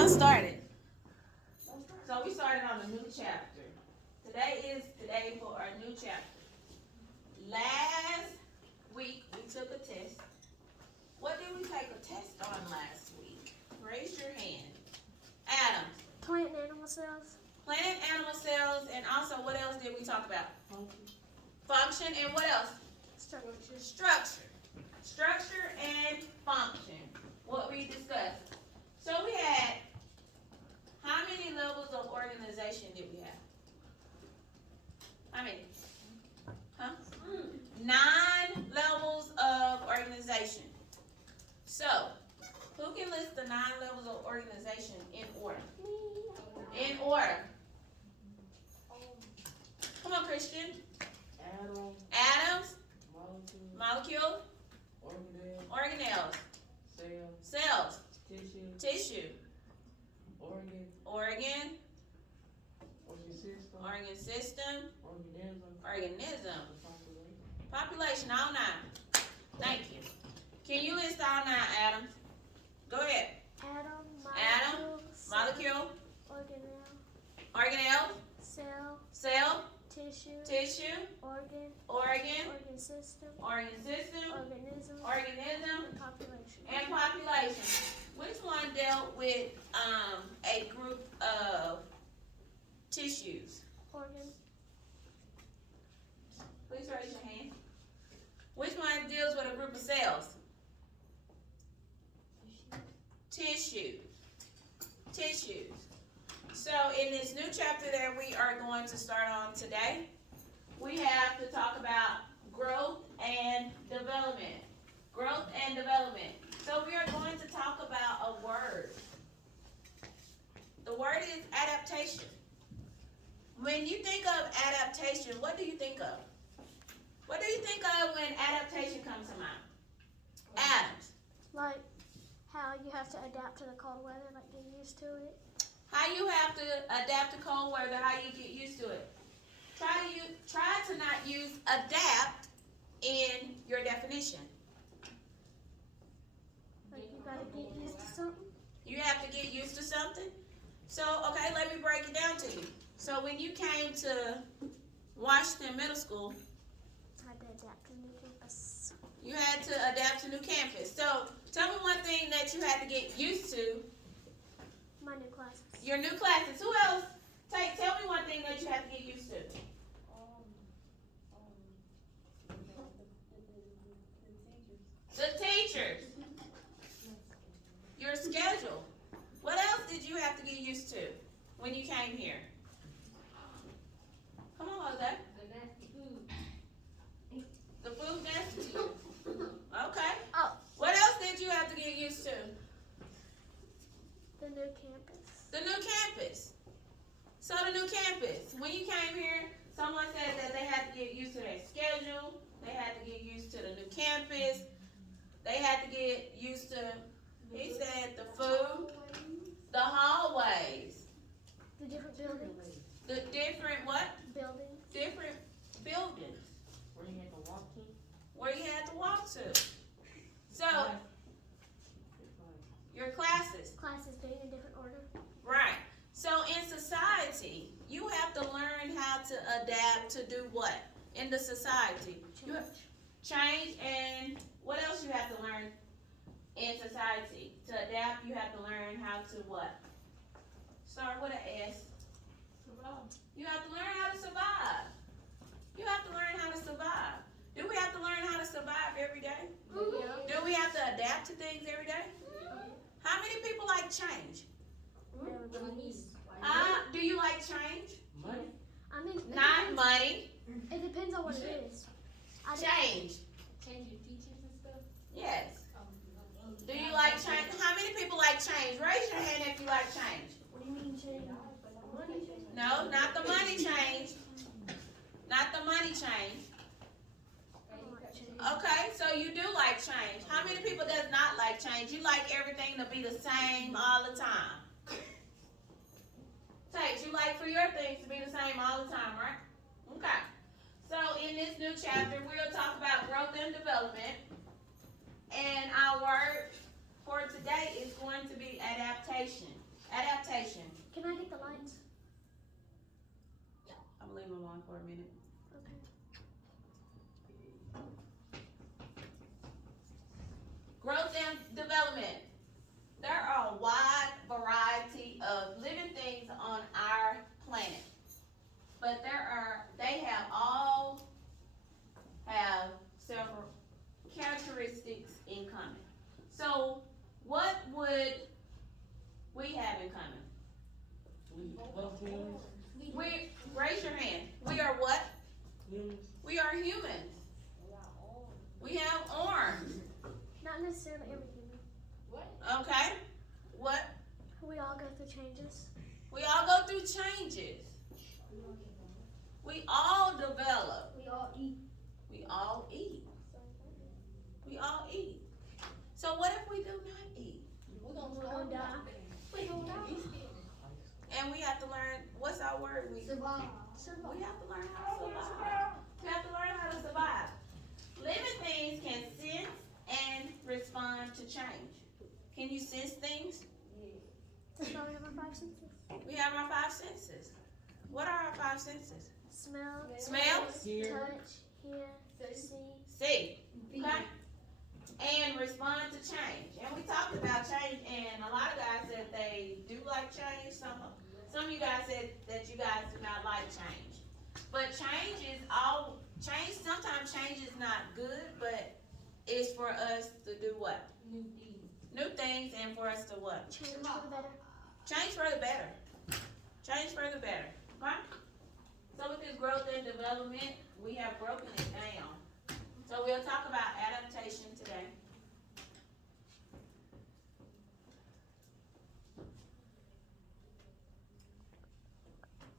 Done started. So we started on a new chapter. Today is today for our new chapter. Last week we took a test. What did we take a test on last week? Raise your hand. Adam. Plant and animal cells. Plant and animal cells, and also what else did we talk about? Function and what else? Structure. Structure and function. What we discussed. So we had, how many levels of organization did we have? How many? Huh? 9 levels of organization. So, who can list the 9 levels of organization in order? In order. Come on, Christian. Atoms. Molecule. Organelles. Cells. Tissue. Organ. Organ system. Organism. Population, all 9. Thank you. Can you list all 9 atoms? Go ahead. Atom. Molecule. Organelle. Organelle. Cell. Tissue. Organ. Organ System. system. Organism. Organism. And population. And population. Which one dealt with a group of tissues? Organ. Please raise your hand. Which one deals with a group of cells? Tissues. So in this new chapter that we are going to start on today, we have to talk about growth and development. Growth and development. So we are going to talk about a word. The word is adaptation. When you think of adaptation, what do you think of? What do you think of when adaptation comes to mind? Adams. Like how you have to adapt to the cold weather, like get used to it. How you have to adapt to cold weather, how you get used to it. Try to not use adapt in your definition. Like you gotta get used to something. You have to get used to something. So, okay, let me break it down to you. So when you came to Washington Middle School, I had to adapt to new campus. you had to adapt to new campus. So tell me one thing that you had to get used to. My new classes. Your new classes. Who else? Tell me one thing that you have to get used to. The teachers. Your schedule. What else did you have to get used to when you came here? Come on, Jose. The food nasty to you. Okay. Oh. What else did you have to get used to? The new campus. The new campus. So the new campus. When you came here, someone said that they had to get used to their schedule. They had to get used to the new campus. They had to get used to, he said, the food, the hallways, The different buildings. the different what? Buildings. Different buildings Where you had to walk to? where you had to walk to. So, your classes. Classes being in different order. Right. So in society, you have to learn how to adapt to do what? In the society. You have change, and what else you have to learn in society? To adapt, you have to learn how to what? Start with an S. You have to learn how to survive. You have to learn how to survive. Do we have to learn how to survive every day? Mm-hmm. Do we have to adapt to things every day? How many people like change? Do you like change? Money? I mean, Not money. it depends on what it is. Change. Changing teachers and stuff. Yes. Do you like change? How many people like change? Raise your hand if you like change. What do you mean change? Money change? No, not the money change. Not the money change. I don't like change. Okay, so you do like change. How many people does not like change? You like everything to be the same all the time. Tate, you like for your things to be the same all the time, right? Okay. So in this new chapter, we'll talk about growth and development. And our word for today is going to be adaptation. hang on the line for a minute. Okay. Growth and development. There are a wide variety of living things on our planet. But they all have several characteristics in common. So, what would we have in common? Raise your hand. We are what? We are humans. We have arms. Not necessarily every human. Okay? What? We all go through changes. We all go through changes. We all develop. We all eat. We all eat. We all eat. So what if we do not eat? We're gonna We're gonna die. We gonna die. And we have to learn, what's our word? Survive. We have to learn how to survive. We have to learn how to survive. Living things can sense and respond to change. Can you sense things? That's why we have our five senses. We have our five senses. What are our five senses? Smell, Smell, touch, hear, see. see, okay? And respond to change. And we talked about change, and a lot of guys said they do like change. Some of you guys said that you guys do not like change. But sometimes change is not good, but it's for us to do what? New things, and for us to what? Change for the better. Change for the better. Change for the better. Okay? So with this growth and development, we have broken it down. So we'll talk about adaptation today.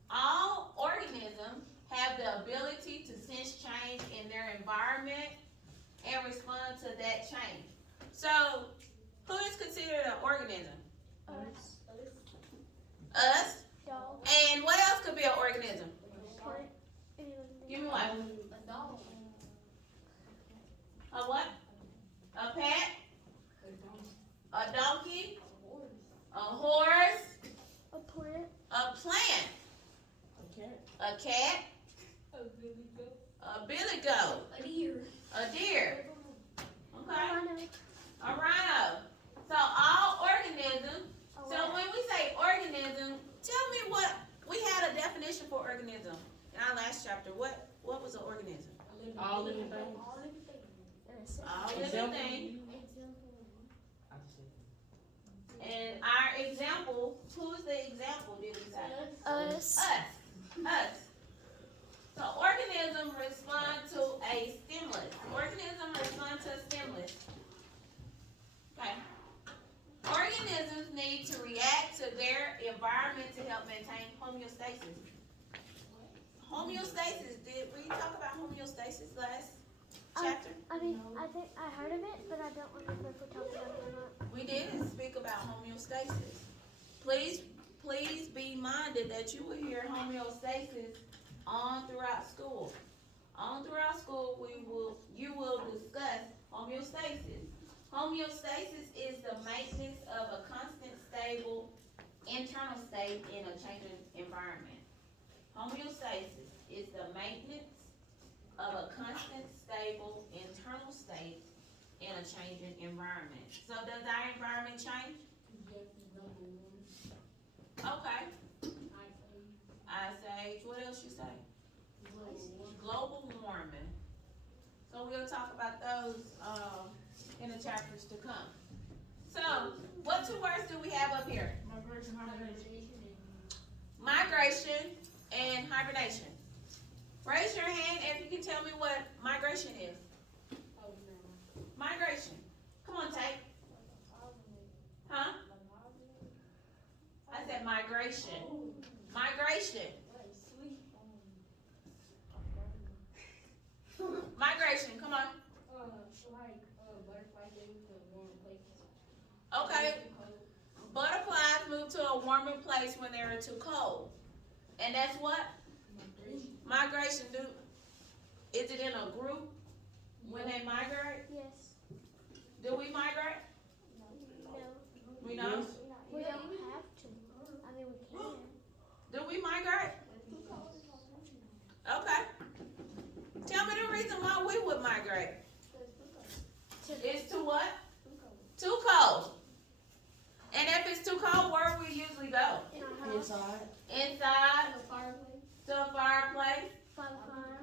All organisms have the ability to sense change in their environment and respond to that change. So, who is considered an organism? Us, Us. dog, And what else could be an organism? plant, any living thing. Give me one. A dog. A what? A pet? A donkey? A horse? A plant, A plant? A cat? A billy goat? A deer. A deer? Okay. rhino, A rhino. So all organisms. a So rat. when we say organism, tell me what we had a definition for organism in our last chapter. What was an organism? All living things. And a cell. All living things. And our example, who's the example, did we say? Us, Us. So organisms respond to a stimulus. Organisms respond to a stimulus. Okay. Organisms need to react to their environment to help maintain homeostasis. Homeostasis, did we talk about homeostasis last chapter? I think I heard of it, but I don't remember if we talked about it or not. We did speak about homeostasis. Please be minded that you will hear homeostasis on throughout school. On throughout school, you will discuss homeostasis. Homeostasis is the maintenance of a constant, stable internal state in a changing environment. Homeostasis is the maintenance of a constant, stable internal state in a changing environment. So does our environment change? Okay. Ice age. What else you say? Global warming. So we'll talk about those in the chapters to come. So, what two words do we have up here? Migration and hibernation. Raise your hand if you can tell me what migration is. Migration. Come on, Tate. Huh? I said migration. Migration. Migration. Come on. Okay. Butterflies move to a warmer place when they're too cold. And that's what? Migration. Is it in a group when they migrate? Yes. Do we migrate? No. We don't. We don't have to. I mean, we can. Do we migrate? go? In our house. Inside. Inside, The fireplace. to a fireplace. By the fire.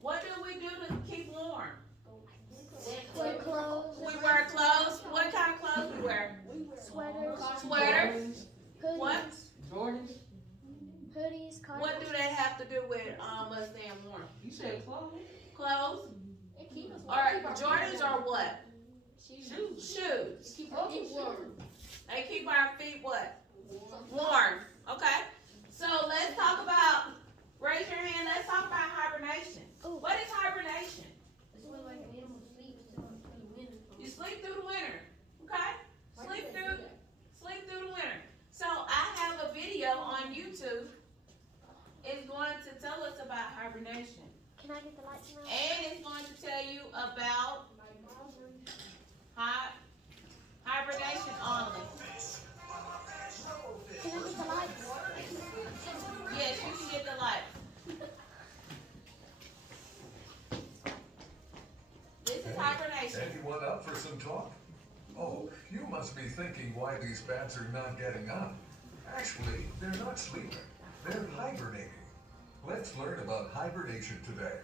What do we do to keep warm? Wear clothes. We wear clothes. What kind of clothes we wear? Sweaters. Sweaters. Hoodies. What? Jordans. Hoodies. Cardigans. What do that have to do with us staying warm? You said clothes? Clothes It keep us or warm. Jordans or what? Shoes. Shoes. Keep our feet warm. They keep our feet what? Warm. Okay. So let's talk about. Raise your hand. Let's talk about hibernation. Ooh. What is hibernation? It's when like an animal sleeps through the winter. You sleep through the winter. Okay. Sleep through the winter. So I have a video on YouTube. It's going to tell us about hibernation. Can I get the lights now? And it's going to tell you about hibernation only. Can I get the lights? Yes, you can get the light. This is hibernation. Anyone up for some talk? Oh, you must be thinking why these bats are not getting up. Actually, they're not sleeping. They're hibernating. Let's learn about hibernation today.